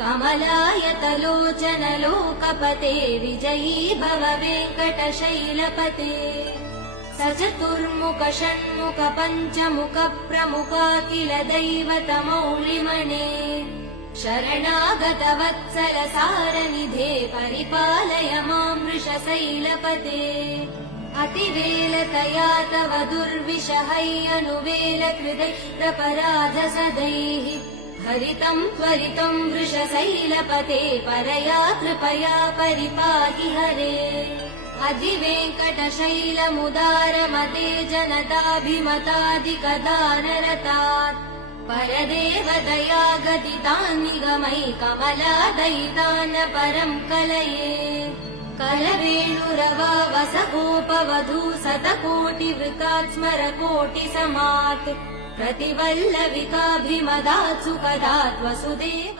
कमलायतलोचन लोकपते विजयी भव वेङ्कटशैलपते सचतुर्मुख षण्मुख पञ्चमुख प्रमुखाखिल दैवतमौलिमने शरणागत वत्सल सारनिधे परिपालय मां वृषशैलपते अतिवेलतया तव दुर्विषहैयनुवेल कृतैरपराध सदैः हरितं त्वरितं वृषशैलपते परया कृपया परिपाहि हरे अधिवेङ्कटशैलमुदारमते जनताभिमताधिकदानरतात् परदेव दया गदितान् निगमै कमलादयितान् परं कलये कलवेणुरवा वसगोपवधू शतकोटिवृतात् स्मरकोटिसमात् प्रतिवल्लविकाभिमदात् सुखदात् वसुदेव।